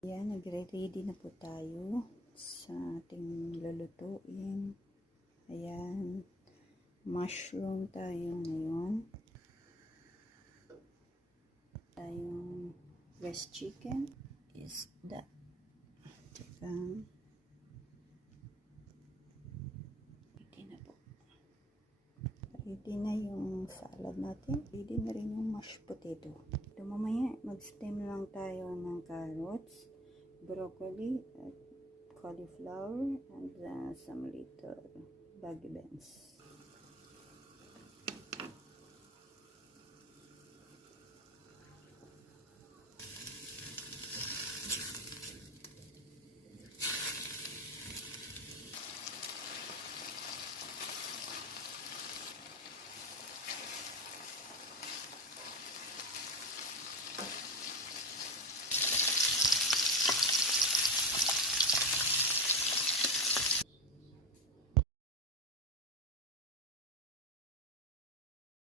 Ayan, nagre-ready na po tayo sa ating lulutuin. Ayan, mushroom tayo ngayon. Tayong breast chicken, isda. Tsaka, ready na po. Ready na yung salad natin. Ready na rin yung mashed potato. So, mamaya, mag-steam lang tayo ng carrots, broccoli, at cauliflower, and some little baggy beans.